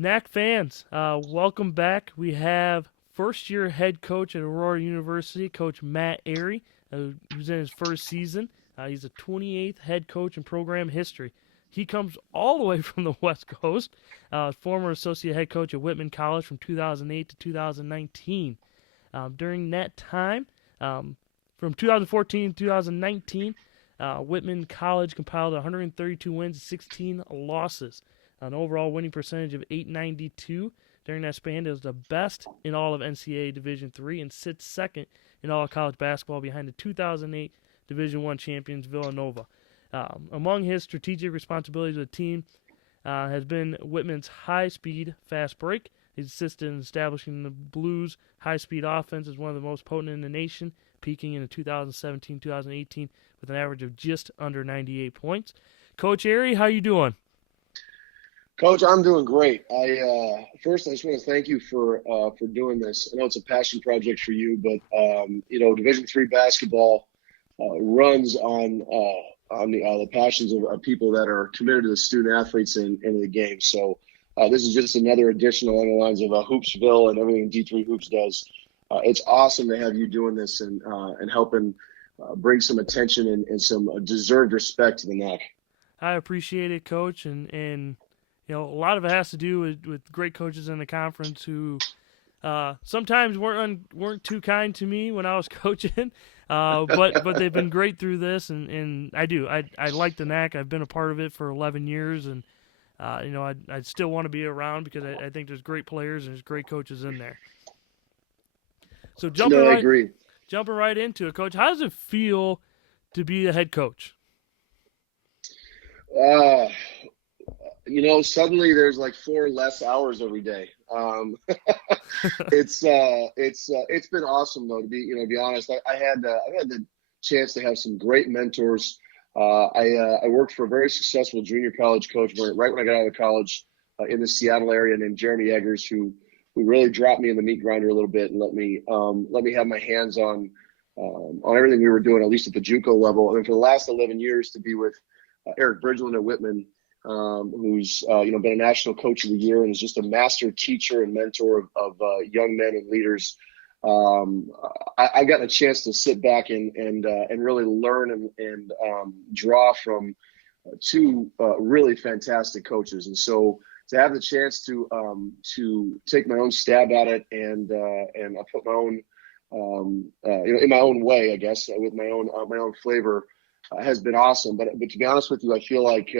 NAC fans, welcome back. We have first-year head coach at Aurora University, Coach Matt Airy, who's in his first season. He's the 28th head coach in program history. He comes all the way from the West Coast, former associate head coach at Whitman College from 2008 to 2019. During that time, from 2014 to 2019, Whitman College compiled 132 wins and 16 losses, an overall winning percentage of 892. During that span, it was the best in all of NCAA Division III and sits second in all of college basketball behind the 2008 Division I champions Villanova. Among his strategic responsibilities with the team has been Whitman's high-speed fast break. He's assisted in establishing the Blues' high-speed offense as one of the most potent in the nation, peaking in the 2017-2018 with an average of just under 98 points. Coach Airy, how you doing? Coach, I'm doing great. First I just want to thank you for doing this. I know it's a passion project for you, but Division III basketball runs on the passions of people that are committed to the student athletes and the game. So this is just another additional along the lines of Hoopsville and everything D3 Hoops does. It's awesome to have you doing this and helping bring some attention and some deserved respect to the NAC. I appreciate it, Coach, and a lot of it has to do with great coaches in the conference who sometimes weren't too kind to me when I was coaching, but they've been great through this, and I like the NAC. I've been a part of it for 11 years, and I still want to be around because I think there's great players and there's great coaches in there. So No, I agree. jumping right into it, Coach. How does it feel to be a head coach? Uh, Suddenly there's like 4 less hours every day. It's been awesome though to be honest. I had the chance to have some great mentors. I worked for a very successful junior college coach right when I got out of college in the Seattle area named Jeremy Eggers, who really dropped me in the meat grinder a little bit and let me have my hands on everything we were doing, at least at the JUCO level. And for the last 11 years to be with Eric Bridgeland at Whitman, who's been a national coach of the year and is just a master teacher and mentor of young men and leaders. I got a chance to sit back and really learn and draw from two really fantastic coaches. And so to have the chance to take my own stab at it and I put my own in my own way, I guess, with my own flavor, has been awesome. But to be honest with you, I feel like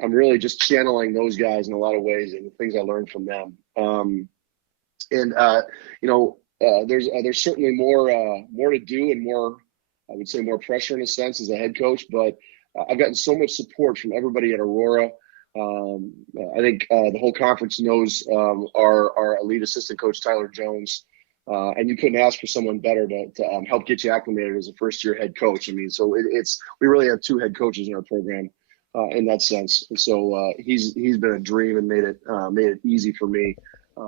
I'm really just channeling those guys in a lot of ways and the things I learned from them. And there's certainly more to do and more, I would say, more pressure in a sense as a head coach. But I've gotten so much support from everybody at Aurora. I think the whole conference knows our lead assistant coach, Tyler Jones. And you couldn't ask for someone better to help get you acclimated as a first-year head coach. I mean, so we really have two head coaches in our program in that sense. And so he's been a dream and made it easy for me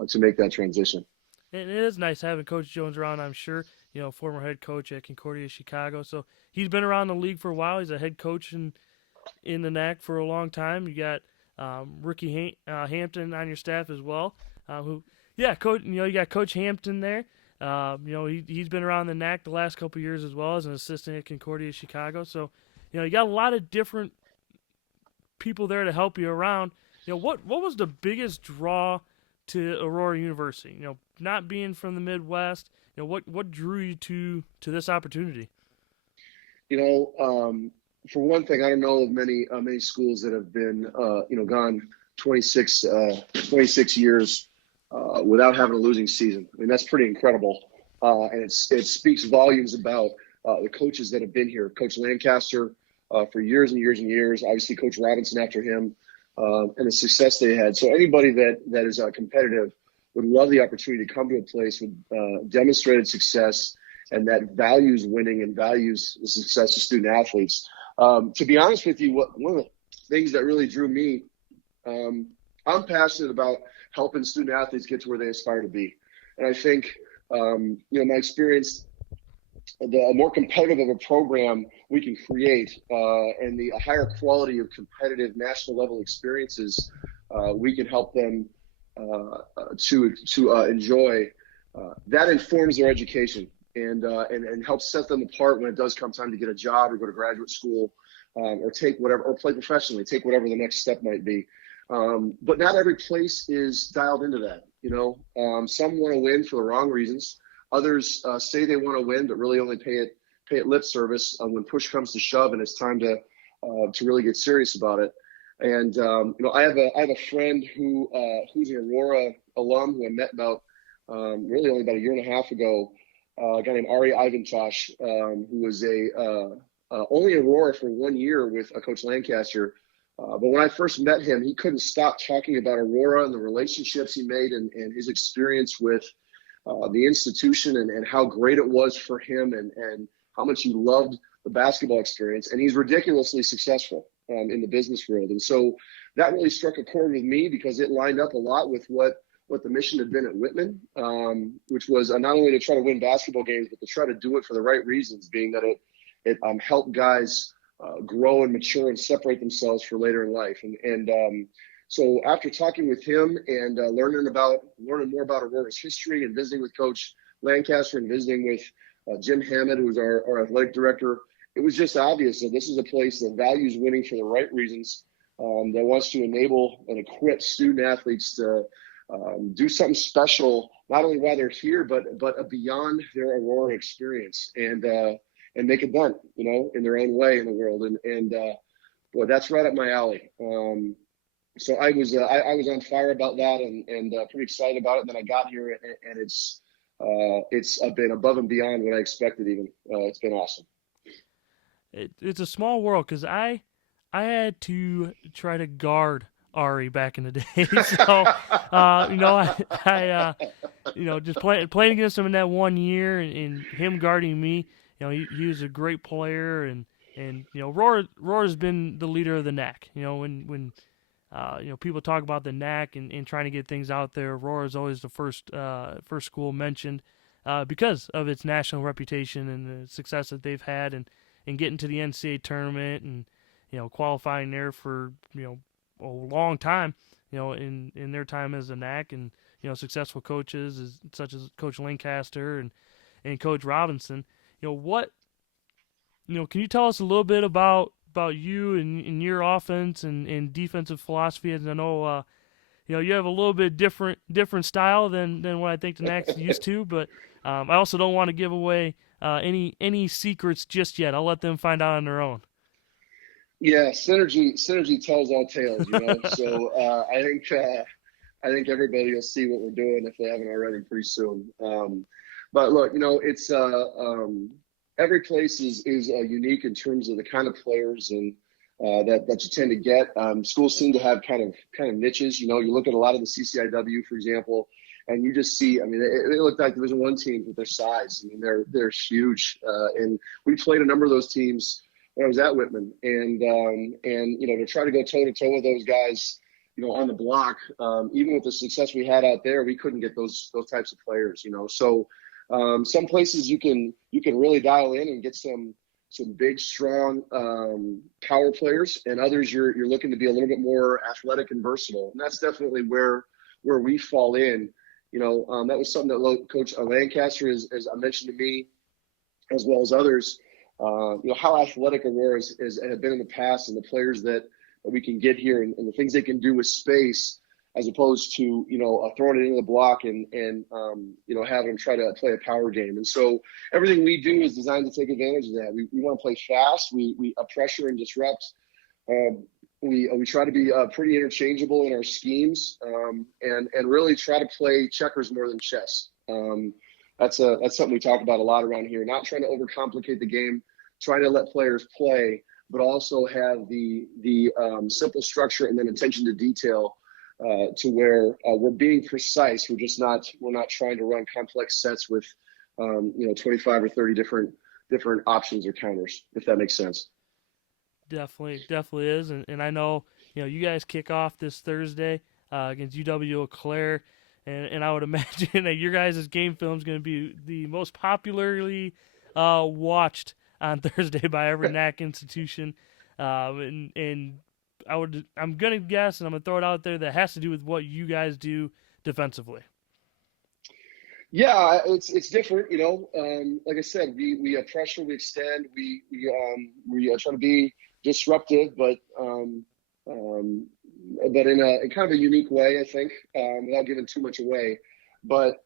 to make that transition. And it is nice having Coach Jones around, I'm sure. Former head coach at Concordia, Chicago. So he's been around the league for a while. He's a head coach in the NAC for a long time. You got Ricky Hampton on your staff as well. Coach. You got Coach Hampton there. He's been around the NAC the last couple of years as well as an assistant at Concordia, Chicago. So, you got a lot of different people there to help you around. What was the biggest draw to Aurora University? Not being from the Midwest. What drew you to this opportunity? For one thing, I don't know of many schools that have been gone 26 years without having a losing season. I mean, that's pretty incredible, and it speaks volumes about the coaches that have been here. Coach Lancaster for years and years and years. Obviously, Coach Robinson after him, and the success they had. So anybody that is competitive would love the opportunity to come to a place with demonstrated success and that values winning and values the success of student athletes. To be honest with you, one of the things that really drew me, I'm passionate about helping student athletes get to where they aspire to be. And I think, my experience, the more competitive of a program we can create and the higher quality of competitive national level experiences we can help them to enjoy. That informs their education and helps set them apart when it does come time to get a job or go to graduate school, or take whatever, or play professionally, take whatever the next step might be. But not every place is dialed into that. Some want to win for the wrong reasons. Others say they want to win, but really only pay it lip service when push comes to shove and it's time to really get serious about it. And I have a friend who's an Aurora alum who I met about really only about a year and a half ago. A guy named Airy, who was only Aurora for 1 year with Coach Lancaster. But when I first met him, he couldn't stop talking about Aurora and the relationships he made and his experience with the institution and how great it was for him and how much he loved the basketball experience. And he's ridiculously successful in the business world. And so that really struck a chord with me because it lined up a lot with what the mission had been at Whitman, which was not only to try to win basketball games, but to try to do it for the right reasons, being that it helped guys grow and mature and separate themselves for later in life. So after talking with him and learning more about Aurora's history and visiting with Coach Lancaster and visiting with Jim Hammond, who was our athletic director, it was just obvious that this is a place that values winning for the right reasons, that wants to enable and equip student athletes to do something special, not only while they're here, but beyond their Aurora experience and make a dent, in their own way in the world. And boy, that's right up my alley. So I was on fire about that and pretty excited about it. And then I got here and it's been above and beyond what I expected even. It's been awesome. It's a small world because I had to try to guard Ari back in the day. So, just playing against him in that 1 year and him guarding me, he was a great player and Rora's been the leader of the NAC. When people talk about the NAC and trying to get things out there, Aurora is always the first school mentioned because of its national reputation and the success that they've had and getting to the NCAA tournament and qualifying there for a long time, in their time as a NAC and successful coaches such as Coach Lancaster and Coach Robinson. Can you tell us a little bit about you and your offense and defensive philosophy? As I know, you have a little bit different style than what I think the NAC's used to, but I also don't want to give away any secrets just yet. I'll let them find out on their own. Yeah, synergy tells all tales, So I think everybody will see what we're doing if they haven't already pretty soon. But look, it's every place is unique in terms of the kind of players and that you tend to get. Schools seem to have kind of niches. You look at a lot of the CCIW, for example, and you just see. I mean, they look like Division I teams with their size. I mean, they're huge, and we played a number of those teams when I was at Whitman, and to try to go toe to toe with those guys, on the block, even with the success we had out there, we couldn't get those types of players, So some places you can really dial in and get some big, strong power players, and others you're looking to be a little bit more athletic and versatile, and that's definitely where we fall in. That was something that Coach Lancaster has mentioned to me, as well as others. How athletic Aurora have been in the past, and the players that we can get here, and the things they can do with space, as opposed to throwing it into the block and having them try to play a power game. And so everything we do is designed to take advantage of that. We want to play fast. We pressure and disrupt. We try to be pretty interchangeable in our schemes, and really try to play checkers more than chess. That's something we talk about a lot around here. Not trying to overcomplicate the game, trying to let players play, but also have the simple structure and then attention to detail to where we're being precise. We're not trying to run complex sets with 25 or 30 different options or counters, if that makes sense. Definitely is, and I know you guys kick off this Thursday against UW Eau Claire, and I would imagine that your guys' game film is going to be the most popularly watched on Thursday by every NAC institution, and I'm gonna guess, and I'm gonna throw it out there, that has to do with what you guys do defensively. Yeah, it's different, you know. Like I said, we pressure, we extend, we try to be disruptive, um, but in kind of a unique way, I think, without giving too much away. But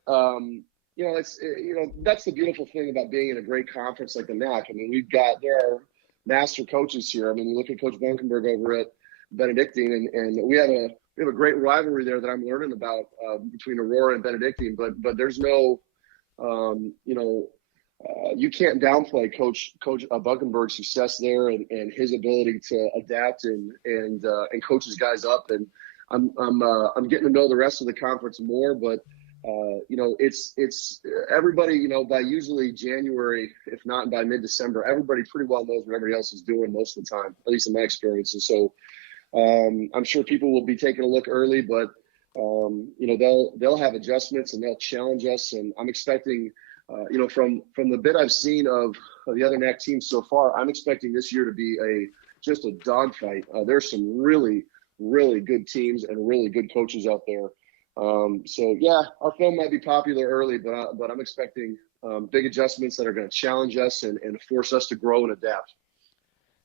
you know, that's the beautiful thing about being in a great conference like the NAC. I mean, there are master coaches here. I mean, you look at Coach Blankenberg over at Benedictine, and we have a great rivalry there that I'm learning about between Aurora and Benedictine. But there's no, you know, you can't downplay Coach Buckenberg's success there and his ability to adapt and coach his guys up. And I'm getting to know the rest of the conference more, but you know, it's everybody, you know, by usually January, if not by mid-December, everybody pretty well knows what everybody else is doing most of the time, at least in my experience. And so I'm sure people will be taking a look early, but you know, they'll have adjustments and they'll challenge us. And I'm expecting, you know, from the bit I've seen of the other NAC teams so far, I'm expecting this year to be just a dogfight. There's some really, really good teams and really good coaches out there. So yeah, our film might be popular early, but I'm expecting big adjustments that are going to challenge us and force us to grow and adapt.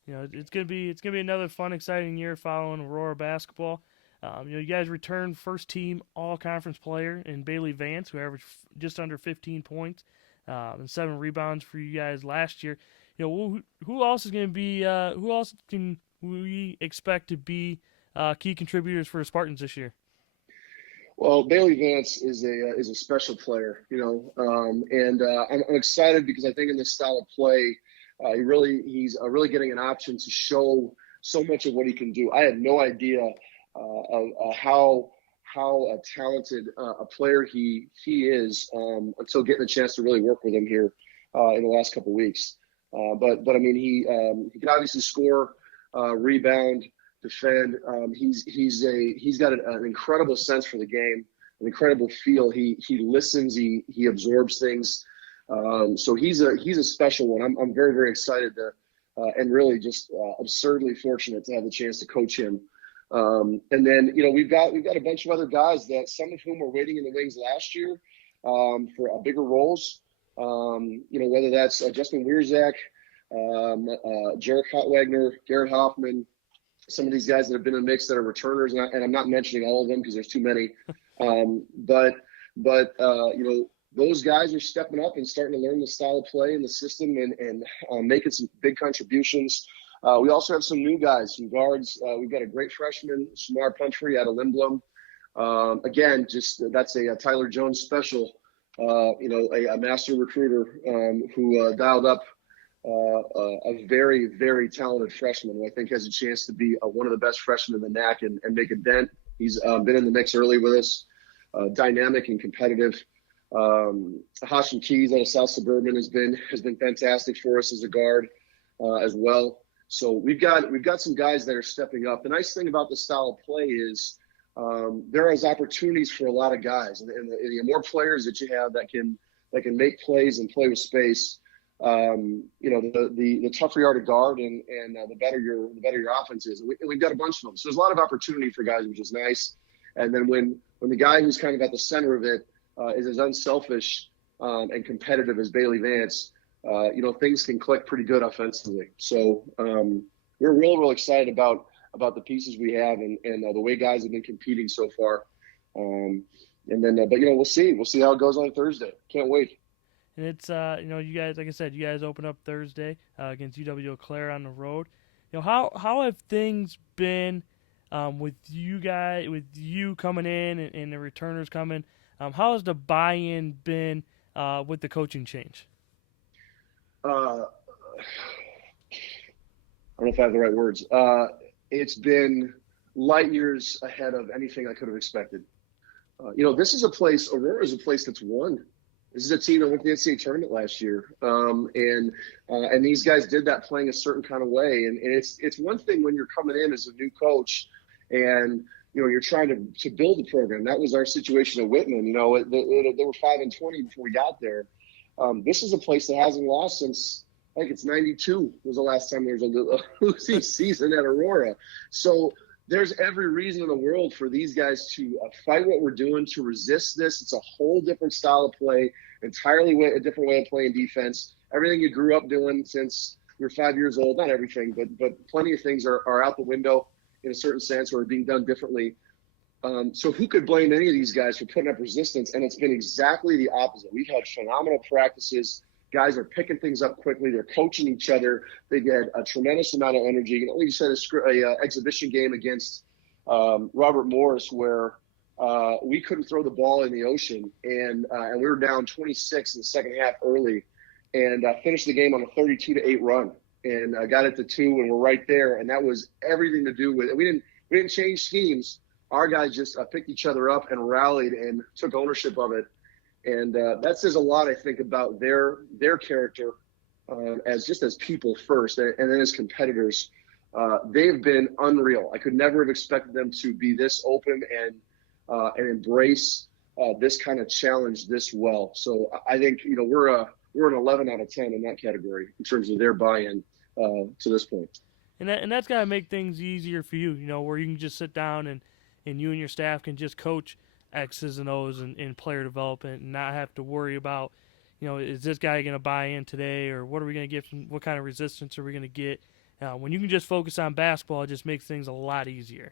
You know, it's gonna be another fun, exciting year following Aurora basketball. You know, you guys returned first team all conference player in Bailey Vance, who averaged just under 15 points and 7 rebounds for you guys last year. You know, who else is going to be? Who else can we expect to be key contributors for the Spartans this year? Well, Bailey Vance is a special player, you know, and I'm excited because I think in this style of play, he's really getting an option to show so much of what he can do. I had no idea of how talented a player he is until getting a chance to really work with him here in the last couple of weeks. But I mean, he can obviously score, rebound, defend. He's got an incredible sense for the game, an incredible feel. He listens. He absorbs things. So he's a special one. I'm very, very excited to and really just absurdly fortunate to have the chance to coach him. And then, you know, we've got a bunch of other guys that some of whom were waiting in the wings last year for bigger roles. You know, whether that's Justin Wierzak, Jarek Hotwagner, Garrett Hoffman, some of these guys that have been in the mix that are returners, and I'm not mentioning all of them because there's too many. But you know, those guys are stepping up and starting to learn the style of play and the system and making some big contributions. We also have some new guys, some guards. We've got a great freshman, Shamar Pumphrey out of Lindblom. Again, just that's a Tyler Jones special. You know, a master recruiter who dialed up a very, very talented freshman who I think has a chance to be one of the best freshmen in the NAC and make a dent. He's been in the mix early with us, dynamic and competitive. Hashim Keys out of South Suburban has been fantastic for us as a guard as well. So we've got some guys that are stepping up. The nice thing about the style of play is there is opportunities for a lot of guys, and the more players that you have that can make plays and play with space, you know, the tougher you are to guard and the better your offense is. And we've got a bunch of them, so there's a lot of opportunity for guys, which is nice. And then when the guy who's kind of at the center of it is as unselfish and competitive as Bailey Vance, you know, things can click pretty good offensively. So we're real excited about the pieces we have and the way guys have been competing so far. And then, but you know, we'll see how it goes on Thursday. Can't wait. And it's you know, you guys, like I said, you guys open up Thursday against UW Eau Claire on the road. You know, how have things been with you guys, with you coming in and the returners coming? How has the buy-in been with the coaching change? I don't know if I have the right words. It's been light years ahead of anything I could have expected. You know, this is a place, Aurora is a place that's won. This is a team that went to the NCAA tournament last year. And these guys did that playing a certain kind of way. And it's one thing when you're coming in as a new coach and, you know, you're trying to build a program. That was our situation at Whitman. You know, they were 5-20 before we got there. This is a place that hasn't lost since, I think it's 92 was the last time there was a losing season at Aurora. So there's every reason in the world for these guys to fight what we're doing, to resist this. It's a whole different style of play, entirely a different way of playing defense. Everything you grew up doing since you're 5 years old, not everything, but plenty of things are out the window in a certain sense or are being done differently. So who could blame any of these guys for putting up resistance? And it's been exactly the opposite. We've had phenomenal practices. Guys are picking things up quickly. They're coaching each other. They've had a tremendous amount of energy. You know, we just had a exhibition game against Robert Morris where we couldn't throw the ball in the ocean, and we were down 26 in the second half early, and finished the game on a 32-8 run, and got it to 2, and we're right there. And that was everything to do with it. We didn't change schemes. Our guys just picked each other up and rallied and took ownership of it. And that says a lot, I think, about their character as people first, and then as competitors. They've been unreal. I could never have expected them to be this open and embrace this kind of challenge this well. So I think, you know, we're an 11 out of 10 in that category in terms of their buy-in to this point. And that's got to make things easier for you, you know, where you can just sit down and you and your staff can just coach X's and O's in player development and not have to worry about, you know, is this guy going to buy in today, or what are we going to get from, what kind of resistance are we going to get? When you can just focus on basketball, it just makes things a lot easier.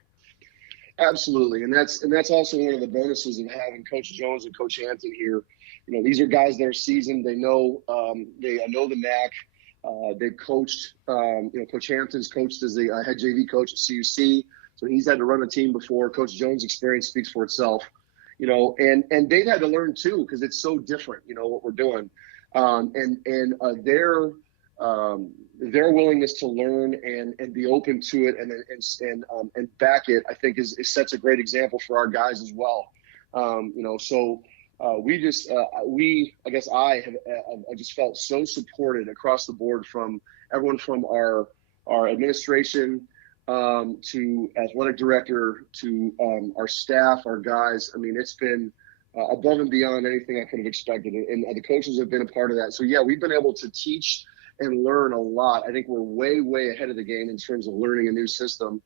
Absolutely, and that's also one of the bonuses of having Coach Jones and Coach Hampton here. You know, these are guys that are seasoned. They know know the MAC. They've coached. You know, Coach Hampton's coached as the head JV coach at CUC, so he's had to run a team before. Coach Jones' experience speaks for itself. You know, and they've had to learn too, because it's so different. You know what we're doing, and their willingness to learn and be open to it and back it, I think is sets a great example for our guys as well. You know, so I guess I just felt so supported across the board from everyone from our administration to athletic director to our staff, our guys. I mean, it's been above and beyond anything I could have expected, and the coaches have been a part of that. So yeah, we've been able to teach and learn a lot. I think we're way ahead of the game in terms of learning a new system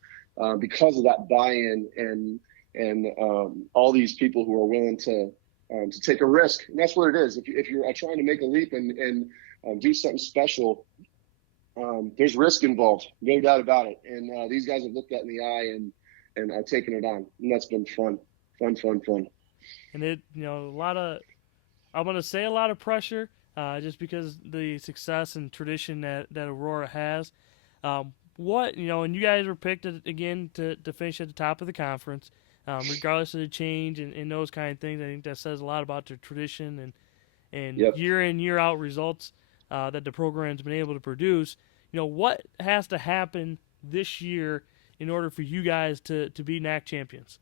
because of that buy-in and all these people who are willing to take a risk. And that's what it is. If you're trying to make a leap and do something special, there's risk involved, no doubt about it. And these guys have looked that in the eye and taken it on, and that's been fun. And it, you know, I'm going to say a lot of pressure. Just because the success and tradition that Aurora has. And you guys were picked again to finish at the top of the conference, regardless of the change and those kind of things. I think that says a lot about their tradition and Yep. year in, year out results that the program's been able to produce. You know, what has to happen this year in order for you guys to be NAC champions?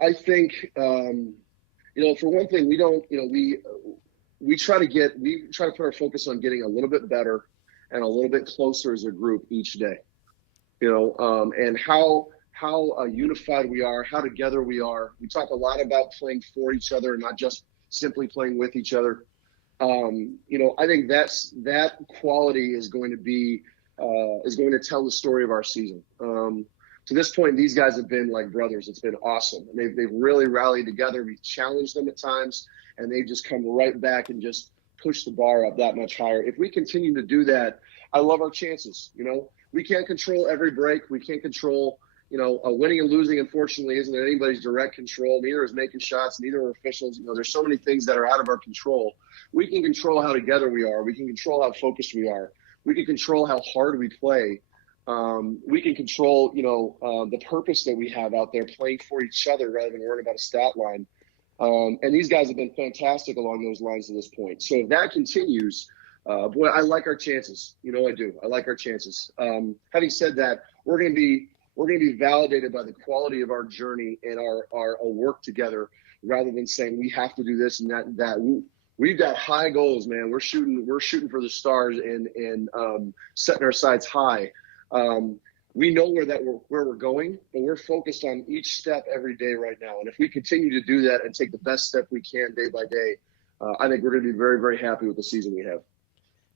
I think, you know, for one thing, we try to put our focus on getting a little bit better and a little bit closer as a group each day, you know, and how unified we are, how together we are. We talk a lot about playing for each other and not just simply playing with each other. You know, I think that quality is going to tell the story of our season. To this point, these guys have been like brothers. It's been awesome. And they've really rallied together. We've challenged them at times, and they've just come right back and just pushed the bar up that much higher. If we continue to do that, I love our chances. You know, we can't control every break. We can't control, you know, winning and losing, unfortunately, isn't in anybody's direct control. Neither is making shots. Neither are officials. You know, there's so many things that are out of our control. We can control how together we are. We can control how focused we are. We can control how hard we play. We can control, you know, the purpose that we have out there playing for each other rather than worrying about a stat line. And these guys have been fantastic along those lines to this point. So if that continues, boy, I like our chances. You know, I do. I like our chances. Having said that, we're going to be validated by the quality of our journey and our work together, rather than saying we have to do this and that. We've got high goals, man. We're shooting for the stars and setting our sights high. We know where we're going, but we're focused on each step every day right now. And if we continue to do that and take the best step we can day by day, I think we're going to be very, very happy with the season we have.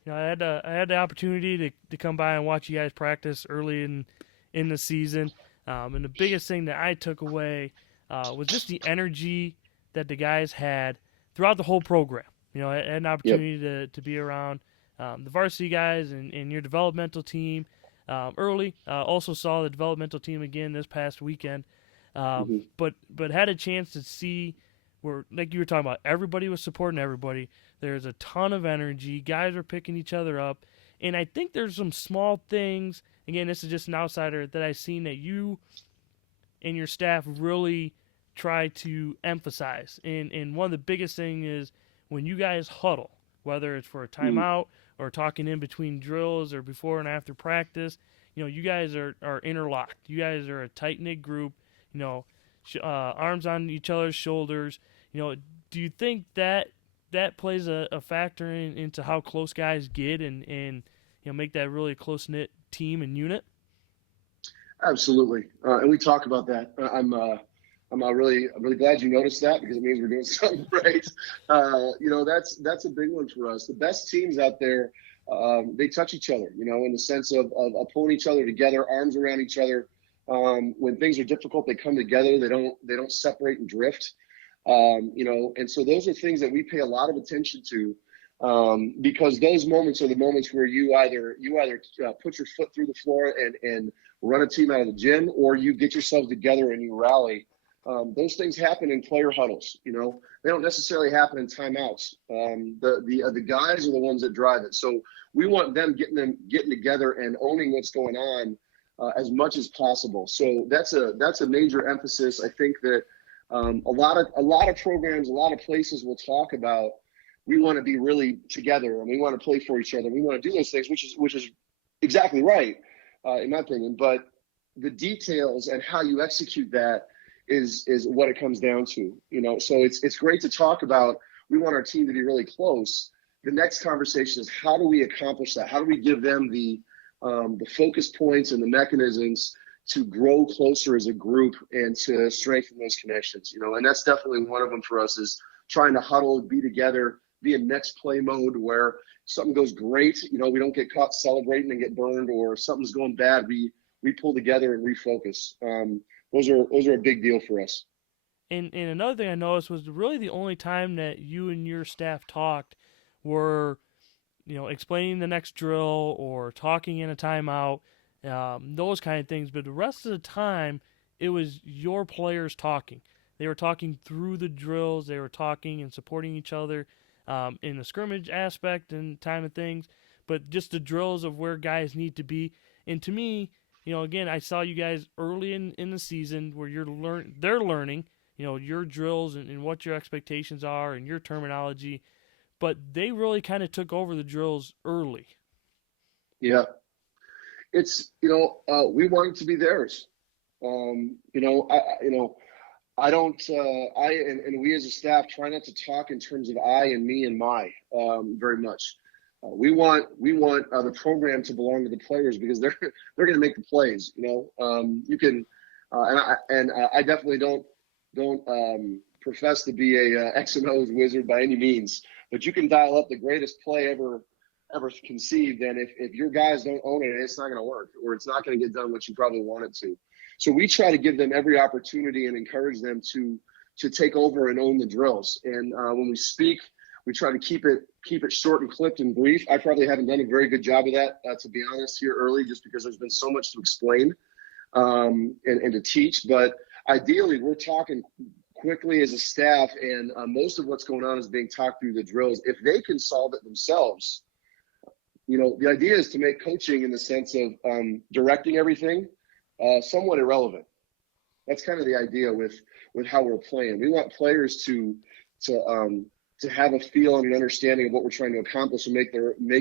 You know, I had the opportunity to come by and watch you guys practice early in the season. And the biggest thing that I took away was just the energy that the guys had throughout the whole program. I had an Yep. opportunity to be around the varsity guys and your developmental team early. Also saw the developmental team again this past weekend, Hmm. but had a chance to see where, like you were talking about, everybody was supporting everybody. There's a ton of energy. Guys are picking each other up, and I think there's some small things. Again, this is just an outsider that I've seen that you and your staff really try to emphasize. And one of the biggest things is when you guys huddle, whether it's for a Hmm. timeout or talking in between drills or before and after practice, you guys are interlocked. You guys are a tight knit group. Arms on each other's shoulders. Do you think that plays a factor into how close guys get and make that really close knit team and unit? Absolutely, and we talk about that. I'm really glad you noticed that because it means we're doing something right. That's a big one for us. The best teams out there, they touch each other. In the sense of pulling each other together, arms around each other. When things are difficult, they come together. They don't separate and drift. And so those are things that we pay a lot of attention to. Because those moments are the moments where you either put your foot through the floor and run a team out of the gym, or you get yourselves together and you rally. Those things happen in player huddles. They don't necessarily happen in timeouts. The guys are the ones that drive it. So we want them getting together and owning what's going on as much as possible. So that's a major emphasis. I think that a lot of programs, a lot of places will talk about we want to be really together and we want to play for each other. We want to do those things, which is exactly right, in my opinion. But the details and how you execute that is what it comes down to. So it's great to talk about. We want our team to be really close. The next conversation is how do we accomplish that? How do we give them the focus points and the mechanisms to grow closer as a group and to strengthen those connections? And that's definitely one of them for us is trying to huddle, be together, be in next play mode where something goes great, we don't get caught celebrating and get burned, or something's going bad, we pull together and refocus. Those are a big deal for us. And another thing I noticed was really the only time that you and your staff talked were, explaining the next drill or talking in a timeout, those kind of things. But the rest of the time, it was your players talking. They were talking through the drills. They were talking and supporting each other in the scrimmage aspect and time of things. But just the drills of where guys need to be. And to me, again, I saw you guys early in the season where they're learning, your drills and what your expectations are and your terminology. But they really kind of took over the drills early. Yeah, it's we want it to be theirs. I don't. And we as a staff try not to talk in terms of I and me and my very much. We want the program to belong to the players because they're going to make the plays. You can, I definitely don't profess to be a X and O's wizard by any means, but you can dial up the greatest play ever conceived, and if your guys don't own it, it's not going to work, or it's not going to get done what you probably want it to. So we try to give them every opportunity and encourage them to take over and own the drills. And when we speak, we try to keep it short and clipped and brief. I probably haven't done a very good job of that, to be honest, here early, just because there's been so much to explain and to teach. But ideally, we're talking quickly as a staff, and most of what's going on is being talked through the drills. If they can solve it themselves, the idea is to make coaching in the sense of directing everything somewhat irrelevant. That's kind of the idea with how we're playing. We want players to have a feel and an understanding of what we're trying to accomplish and make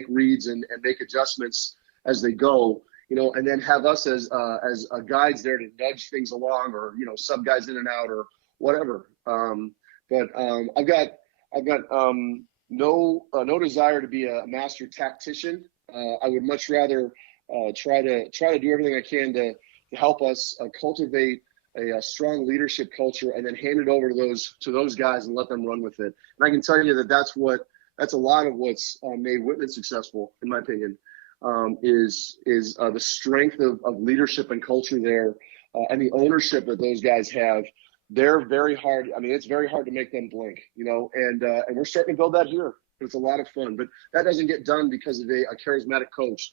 reads and make adjustments as they go. And then have us as guides there to nudge things along, or sub guys in and out or whatever. But I've got no desire to be a master tactician. I would much rather try to do everything I can to help us cultivate a strong leadership culture, and then hand it over to those guys and let them run with it. And I can tell you that's a lot of what's made Whitman successful, in my opinion, is the strength of leadership and culture there and the ownership that those guys have, they're very hard. I mean, it's very hard to make them blink, and we're starting to build that here. It's a lot of fun, but that doesn't get done because of a charismatic coach.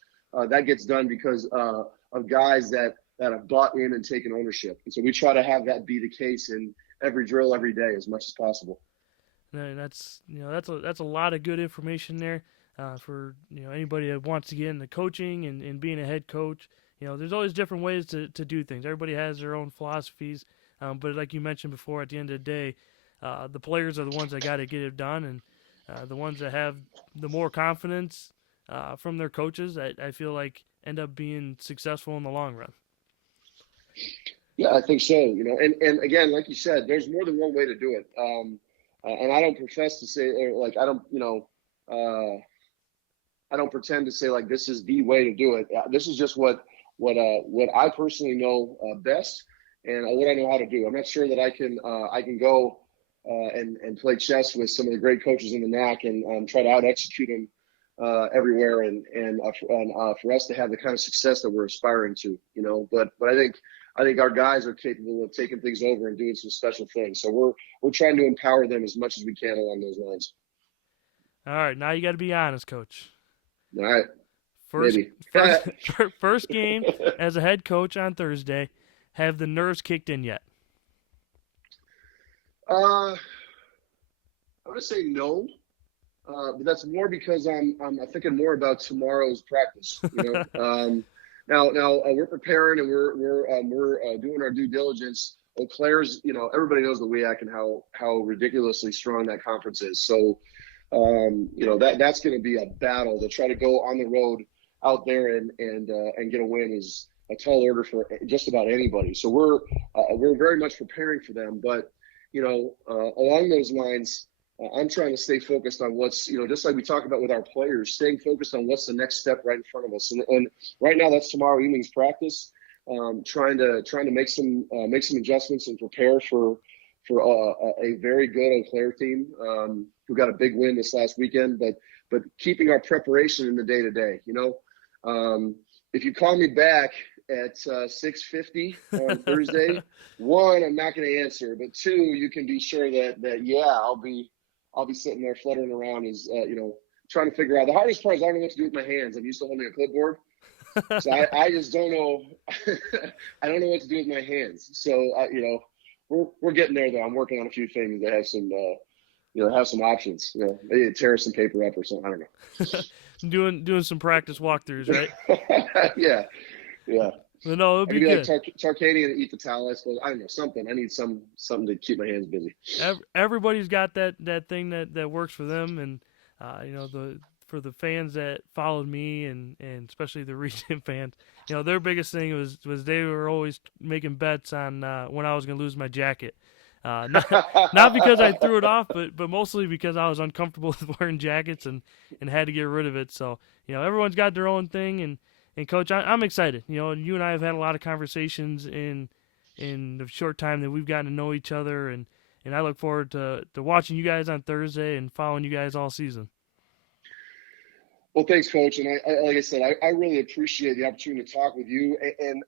That gets done because of guys that have bought in and taken ownership. And so we try to have that be the case in every drill every day as much as possible. And that's a lot of good information there for anybody that wants to get into coaching and being a head coach. There's always different ways to do things. Everybody has their own philosophies, but like you mentioned before, at the end of the day, the players are the ones that got to get it done, and the ones that have the more confidence from their coaches, I feel like end up being successful in the long run. Yeah, I think so. And again, like you said, there's more than one way to do it. And I don't profess to say, or like, I don't pretend to say like this is the way to do it. This is just what I personally know best, and what I know how to do. I'm not sure that I can go and play chess with some of the great coaches in the NAC and try to out execute them everywhere, and for us to have the kind of success that we're aspiring to. But I think our guys are capable of taking things over and doing some special things. So we're trying to empower them as much as we can along those lines. All right, now you got to be honest, Coach. All right. First, Maybe. first game as a head coach on Thursday. Have the nerves kicked in yet? I'm gonna say no, but that's more because I'm thinking more about tomorrow's practice. Now we're preparing and we're doing our due diligence. Eau Claire's, everybody knows the WEAC and how ridiculously strong that conference is. So, that's going to be a battle to try to go on the road out there and get a win is a tall order for just about anybody. So we're very much preparing for them. But along those lines, I'm trying to stay focused on what's, just like we talk about with our players, staying focused on what's the next step right in front of us. And right now that's tomorrow evening's practice. Trying to make some adjustments and prepare for a very good Eau Claire team who got a big win this last weekend, but keeping our preparation in the day to day. If you call me back at 6:50 on Thursday, one, I'm not going to answer, but two, you can be sure that yeah, I'll be sitting there fluttering around trying to figure out. The hardest part is I don't know what to do with my hands. I'm used to holding a clipboard. So I just don't know. I don't know what to do with my hands. So we're getting there though. I'm working on a few things that have some have some options. Maybe tear some paper up or something. I don't know. Doing some practice walkthroughs, right? Yeah. But no, it'll be good. Like Tarkanian and eat the towel. I suppose. I don't know, something. I need something to keep my hands busy. Everybody's got that thing that works for them, and for the fans that followed me and especially the Regent fans, their biggest thing was they were always making bets on when I was going to lose my jacket. Not because I threw it off, but mostly because I was uncomfortable with wearing jackets and had to get rid of it. So, everyone's got their own thing, and Coach, I'm excited. You and I have had a lot of conversations in the short time that we've gotten to know each other, and I look forward to watching you guys on Thursday and following you guys all season. Well, thanks, Coach. And I like I said, I really appreciate the opportunity to talk with you and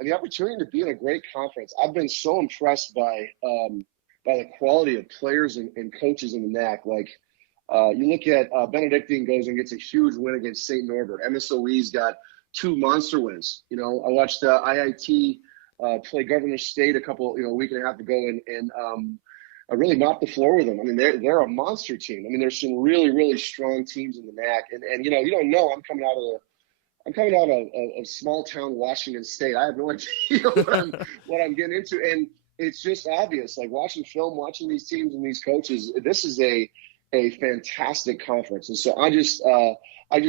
the opportunity to be in a great conference. I've been so impressed by the quality of players and coaches in the NAC. Like you look at Benedictine goes and gets a huge win against St. Norbert. MSOE's got 2 monster wins. I watched IIT play Governor State a week and a half ago, and I really mopped the floor with them. I mean, they're a monster team. I mean, there's some really, really strong teams in the NAC, and you don't know. I'm coming out of small town Washington State. I have no idea what I'm getting into, and it's just obvious. Like watching film, watching these teams and these coaches, this is a fantastic conference, and so I just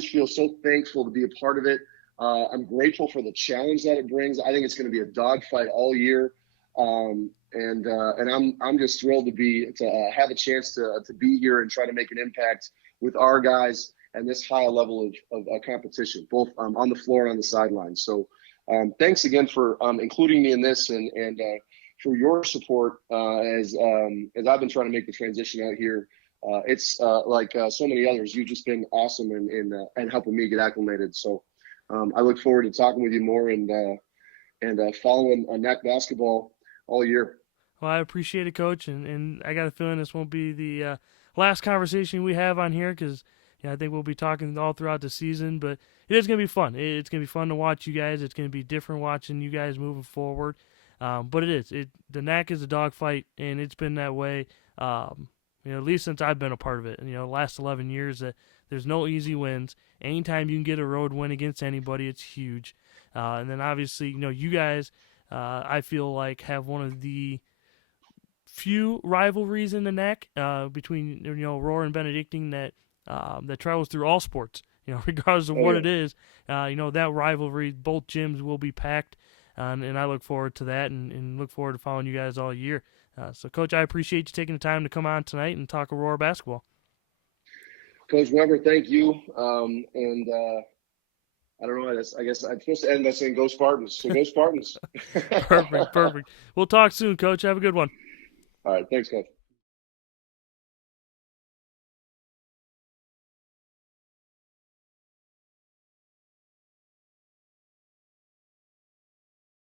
feel so thankful to be a part of it. I'm grateful for the challenge that it brings. I think it's going to be a dogfight all year. And I'm just thrilled to have a chance to be here and try to make an impact with our guys and this high level of competition, both on the floor and on the sidelines. So thanks again for including me in this and for your support as I've been trying to make the transition out here. It's like so many others, you've just been awesome in helping me get acclimated. So I look forward to talking with you more and and following NAC basketball all year. Well, I appreciate it, Coach, and I got a feeling this won't be the last conversation we have on here because I think we'll be talking all throughout the season. But it is going to be fun. It's going to be fun to watch you guys. It's going to be different watching you guys moving forward. But it is. The NAC is a dogfight, and it's been that way. At least since I've been a part of it. The last 11 years, there's no easy wins. Anytime you can get a road win against anybody, it's huge. And then obviously, you guys, I feel like have one of the few rivalries in the NAC between Aurora and Benedictine that travels through all sports. Regardless of what it is, that rivalry, both gyms will be packed, and I look forward to that, and look forward to following you guys all year. So, Coach, I appreciate you taking the time to come on tonight and talk Aurora basketball. Coach Weber, thank you. And I don't know. I guess I'm supposed to end by saying "Go Spartans." So go Spartans. Perfect. We'll talk soon, Coach. Have a good one. All right. Thanks, Coach.